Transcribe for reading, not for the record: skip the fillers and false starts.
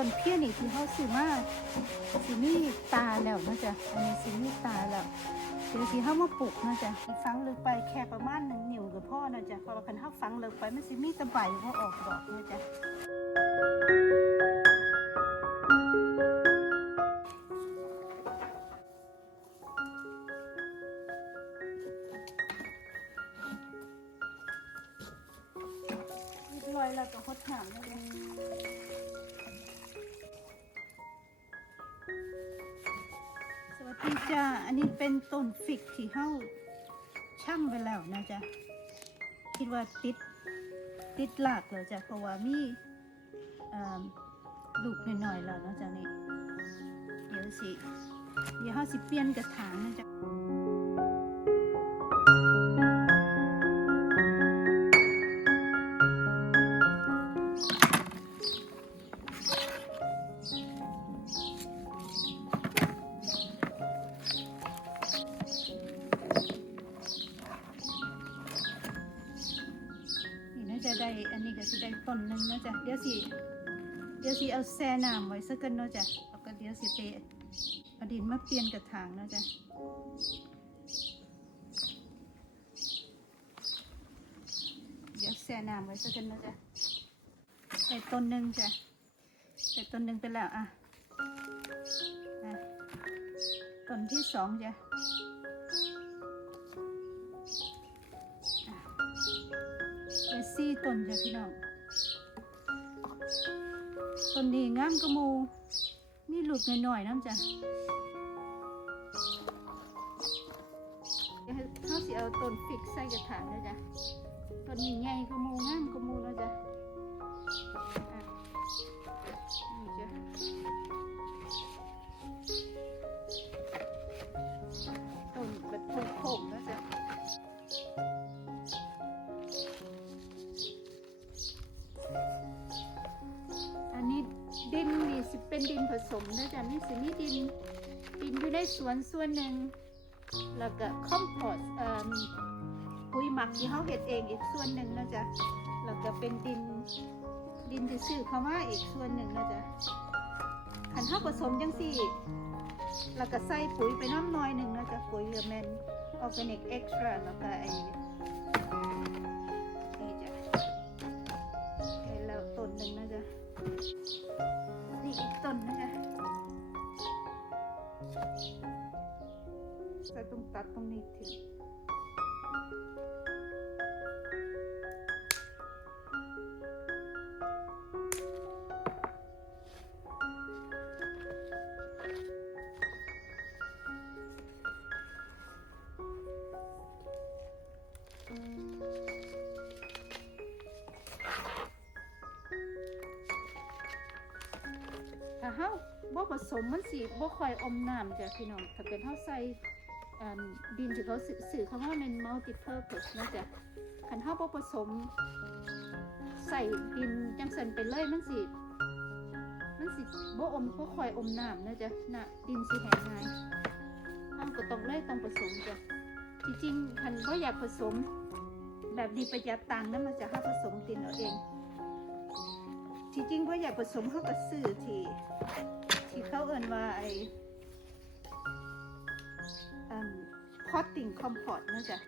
ต้นเพี้ยนี่ที่เขาซื้อมาสิมีตาแล้วนะจ๊ะอันนี้สิมีตาแล้วเดี๋ยวสิเขามาปลูกนะจ๊ะที่ฟังลึกไปแค่ประมาณ1 นิ้วกับพ่อนะจ๊ะเพราะว่าคันเขาฟังลึกไปมันสิมีแตะใบเขาออกดอกนะจ๊ะลอยแล้วก็หดน้ำนะจ๊ะสวัสดีจ้าอันนี้เป็นต้นฟิกที่เขาช่ำไปแล้วนะจ๊ะคิดว่าติดหลากแล้วจ้ะเพราะว่ามีลูกหน่อยๆแล้วนะจ๊ะนี่เดี๋ยวเขาสิเปลี่ยนกระถางนะจ๊ะจะได้อันนี้ก็จะได้ต้นหนึ่งนะจ๊ะเดี๋ยวสิเอาแช่น้ำไว้สักกันเนาะจ๊ะแล้วก็เดี๋ยวสิไปเอาดินมาเปลี่ยนกระถางนะจ๊ะเดี๋ยวแช่น้ำไว้สักกันเนาะจ๊ะได้ต้นหนึ่งจ้ะได้ต้นหนึ่งไปแล้วอ่ะต้นที่2จ้ะ4 ต้นจ้ะพี่น้องต้นนี้งามกระมูมีหลุดหน่อยๆน้ำจ้ะเขาสิเอาต้นฟิกใส่กระถางนะจ๊ะต้นนี้ใหญ่กระมูงามกระมูแล้วจ้ะนี่จ้ะต้นแบบโค้งๆนะจ๊ะดินนี่สิเป็นดินผสมนะจ๊ะนี่สิมีดินอยู่ในสวนส่วนหนึ่งแล้วก็คอมโพสปุ๋ยหมักที่เขาเฮ็ดเองอีกส่วนหนึ่งนะจ๊ะแล้วก็เป็นดินที่ซื้อเข้ามาอีกส่วนหนึ่งนะจ๊ะคันเขาผสมจังสี่แล้วก็ใส่ปุ๋ยไปน้ำน้อยหนึ่งนะจ๊ะปุ๋ยแมนออร์แกนิกเอ็กซ์ตร้าแล้วก็นี่จ้ะแล้วต้นหนึ่งนะจ๊ะนี่อีกต้นนะจ๊ะจะต้องตัดตรงนี้ทิ้งถ้าเฮาบ่ผสมมันสิบ่ค่อยอมน้ำจ้ะพี่น้องถ้าเป็นเฮาใส่ดินที่เขาสื่อคำว่าเป็น multi purpose นะจ๊ะคันเฮาบ่ผสมใส่ดินจังซั่นไปเลยมันสิบ่ค่อยอมน้ำนะจ๊ะน่ะดินสิแห้งง่ายเฮาก็ต้องผสมจ้ะที่จริงคันบ่อยากผสมแบบดีประหยัดตังค์นั้นมันจะเฮาผสมดินเอาเองที่จริงเพราะอยากผสมเข้ากับซื้อที่เขาเอ่นว่าไอ้potting compost นะจ๊ะ